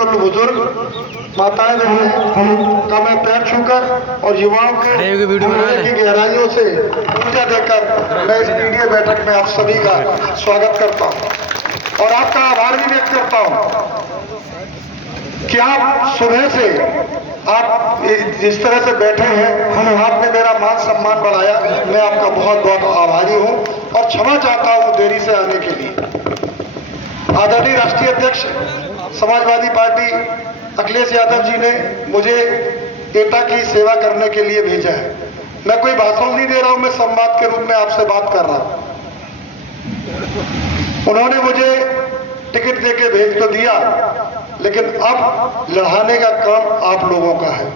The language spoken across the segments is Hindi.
बुजुर्ग माताएं का मैं पैर छूकर और युवाओं के हृदय की गहराइयों से ऊर्जा देकर मैं इस मीडिया बैठक में आप सभी का स्वागत करता हूं और आपका आभार भी व्यक्त करता हूं कि आप सुबह से आप जिस तरह से बैठे हैं आपने मेरा मान सम्मान बढ़ाया। मैं आपका बहुत बहुत आभारी हूं और क्षमा चाहता हूं देरी से आने के लिए। आदरणीय राष्ट्रीय अध्यक्ष समाजवादी पार्टी अखिलेश यादव जी ने मुझे एटा की सेवा करने के लिए भेजा है। मैं कोई भाषण नहीं दे रहा हूं, मैं संवाद के रूप में आपसे बात कर रहा हूं। उन्होंने मुझे टिकट देके भेज तो दिया, लेकिन अब लड़ाने का काम आप लोगों का है।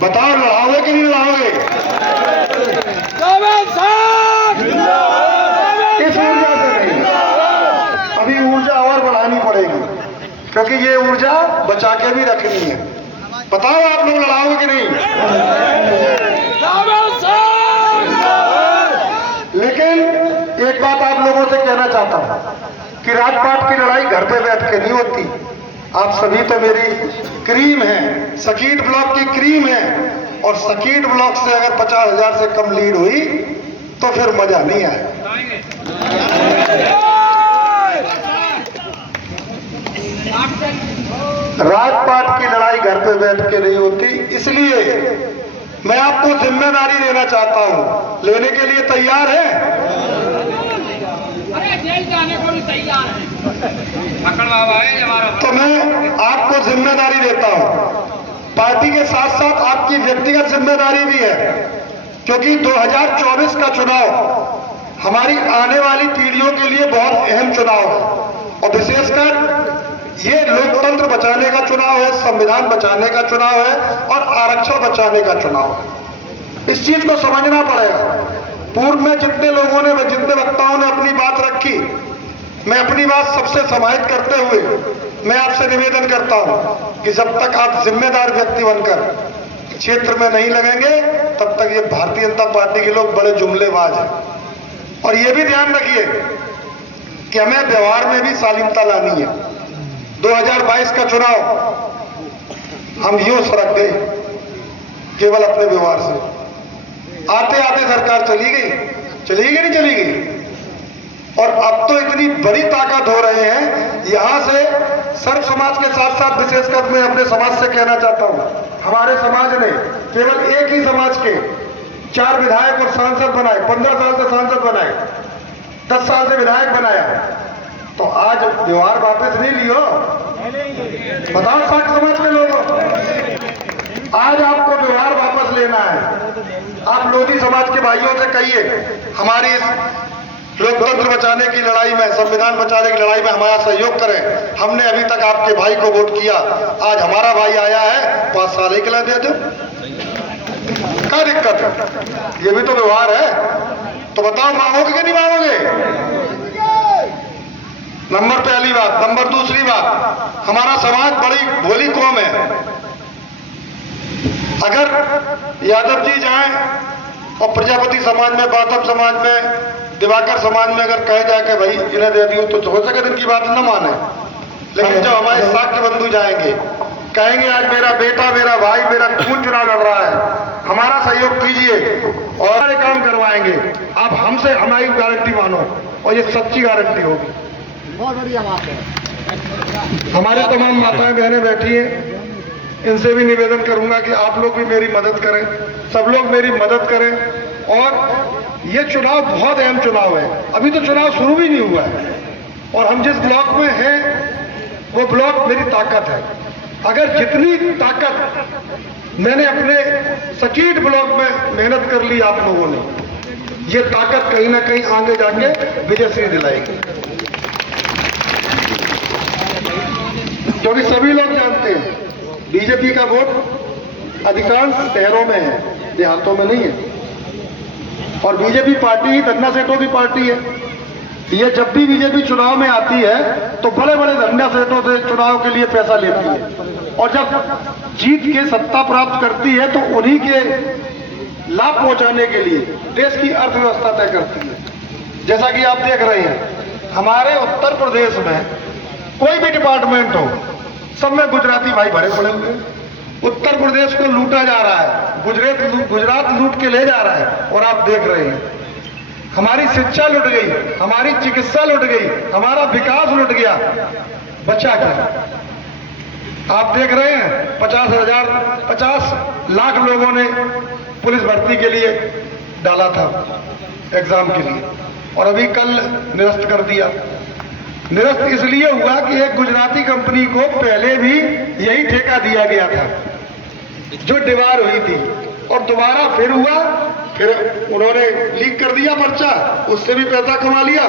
बताओ, लड़ाओगे कि नहीं लड़ाओगे? इस ऊर्जा से नहीं, अभी ऊर्जा और बढ़ानी पड़ेगी, क्योंकि ये ऊर्जा बचा के भी रखनी है। बताओ, आप लोग लड़ाओगे कि नहीं? लेकिन एक बात आप लोगों से कहना चाहता हूं कि राजपाट की लड़ाई घर पे बैठ के नहीं होती। आप सभी तो मेरी क्रीम हैं, सकीट ब्लॉक की क्रीम है, और सकीट ब्लॉक से अगर 50,000 से कम लीड हुई तो फिर मजा नहीं आए। राजपाट की लड़ाई घर पे बैठ के नहीं होती, इसलिए मैं आपको जिम्मेदारी देना चाहता हूं। लेने के लिए तैयार है? अरे जेल जाने को भी तैयार है। तो मैं आपको जिम्मेदारी देता हूं। पार्टी के साथ साथ आपकी व्यक्तिगत जिम्मेदारी भी है, क्योंकि 2024 का चुनाव हमारी आने वाली पीढ़ियों के लिए बहुत अहम चुनाव है, और विशेषकर ये लोकतंत्र बचाने का चुनाव है, संविधान बचाने का चुनाव है और आरक्षण बचाने का चुनाव है। इस चीज को समझना पड़ेगा। पूर्व में जितने लोगों ने, जितने वक्ताओं ने अपनी बात रखी, मैं अपनी बात सबसे समाहित करते हुए मैं आपसे निवेदन करता हूं कि जब तक आप जिम्मेदार व्यक्ति बनकर क्षेत्र में नहीं लगेंगे, तब तक ये भारतीय जनता पार्टी के लोग बड़े जुमलेबाज हैं। और ये भी ध्यान रखिए कि हमें व्यवहार में भी शालीनता लानी है। 2022 का चुनाव हम यूं सड़क गए केवल अपने व्यवहार से। आते आते सरकार चली गई नहीं चली गई, और अब तो इतनी बड़ी ताकत हो रहे हैं। यहां से सर्व समाज के साथ साथ विशेषकर मैं अपने समाज से कहना चाहता हूं, हमारे समाज ने केवल एक ही समाज के 4 विधायक और सांसद बनाए, 15 साल से सांसद बनाए, 10 साल से विधायक बनाया। तो आज व्यवहार वापस नहीं लियो? बताओ साठ समाज के लोगों, आज आपको व्यवहार वापस लेना है। आप लोधी समाज के भाइयों से कहिए, हमारी इस लोकतंत्र बचाने की लड़ाई में, संविधान बचाने की लड़ाई में हमारा सहयोग करें। हमने अभी तक आपके भाई को वोट किया, आज हमारा भाई आया है, 5 साल ही खिला दे दो, क्या दिक्कत है? ये भी तो व्यवहार है। तो बताओ, मांगोगे कि नहीं मांगोगे? नंबर पहली बात। नंबर दूसरी बात, हमारा समाज बड़ी भोली कौम है। अगर यादव जी जाएं और प्रजापति समाज में, बाथम समाज में, दिवाकर समाज में अगर कहे जाए कि भाई इन्हें दे दियो, तो हो सके इनकी बात न माने। लेकिन जब हमारे शाक्य बंधु जाएंगे, कहेंगे आज मेरा बेटा, मेरा भाई, मेरा खून चुनाव लड़ रहा है, हमारा सहयोग कीजिए और सारे काम करवाएंगे, आप हमसे हमारी गारंटी मानो, और ये सच्ची गारंटी होगी। बहुत बढ़िया बात है। हमारे तमाम माताएं बहनें बैठी हैं, इनसे भी निवेदन करूंगा कि आप लोग भी मेरी मदद करें, सब लोग मेरी मदद करें। और ये चुनाव बहुत अहम चुनाव है। अभी तो चुनाव शुरू भी नहीं हुआ है, और हम जिस ब्लॉक में हैं वो ब्लॉक मेरी ताकत है। अगर जितनी ताकत मैंने अपने सकीट ब्लॉक में मेहनत कर ली आप लोगों ने, ये ताकत कहीं ना कहीं आगे जाके विजयश्री दिलाएगी। क्योंकि सभी लोग जानते हैं बीजेपी का वोट अधिकांश शहरों में है, देहातों में नहीं है। और बीजेपी पार्टी ही धन्ना सेठों की पार्टी है। ये जब भी बीजेपी चुनाव में आती है तो बड़े बड़े धन्ना सेठों से चुनाव के लिए पैसा लेती है, और जब जीत के सत्ता प्राप्त करती है तो उन्हीं के लाभ पहुंचाने के लिए देश की अर्थव्यवस्था तय करती है। जैसा कि आप देख रहे हैं, हमारे उत्तर प्रदेश में कोई भी डिपार्टमेंट हो, सब में गुजराती भाई भरे पड़े हुए हैं। उत्तर प्रदेश को लूटा जा रहा है, गुजरात लूट के ले जा रहा है और आप देख रहे हैं। हमारी शिक्षा लुट गई, हमारी चिकित्सा लुट गई, हमारा विकास लुट गया, बचा क्या? आप देख रहे हैं 50 लाख लोगों ने पुलिस भर्ती के लिए डाला था एग्जाम के लिए, और अभी कल निरस्त कर दिया। निरस्त इसलिए हुआ कि एक गुजराती कंपनी को पहले भी यही ठेका दिया गया था जो दीवार हुई थी, और दोबारा फिर हुआ, फिर उन्होंने लीक कर दिया पर्चा, उससे भी पैसा कमा लिया।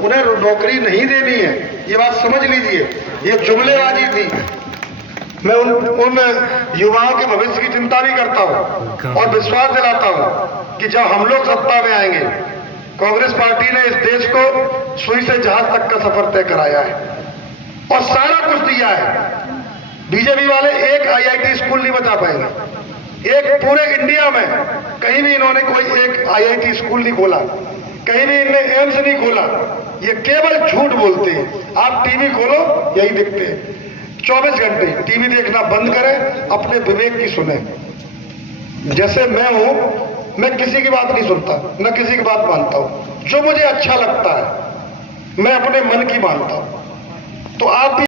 उन्हें नौकरी नहीं देनी है, ये बात समझ लीजिए, ये जुमलेबाजी थी। मैं उन युवाओं के भविष्य की चिंता नहीं करता हूं और विश्वास दिलाता हूं कि जब हम लोग सत्ता में आएंगे, कांग्रेस पार्टी ने इस देश को सुई से जहाज तक का सफर तय कराया है और सारा कुछ दिया है। बीजेपी वाले एक आईआईटी स्कूल नहीं बचा पाएंगे। एक पूरे इंडिया में कहीं भी इन्होंने कोई एक आईआईटी स्कूल नहीं खोला, कहीं भी इन्होंने एम्स नहीं खोला। ये केवल झूठ बोलते हैं। आप टीवी खोलो, यही दिखते हैं। 24 घंटे टीवी देखना बंद करें, अपने विवेक की सुने। जैसे मैं हूं, मैं किसी की बात नहीं सुनता, न किसी की बात मानता हूं। जो मुझे अच्छा लगता है मैं अपने मन की मानता हूं। तो आप भी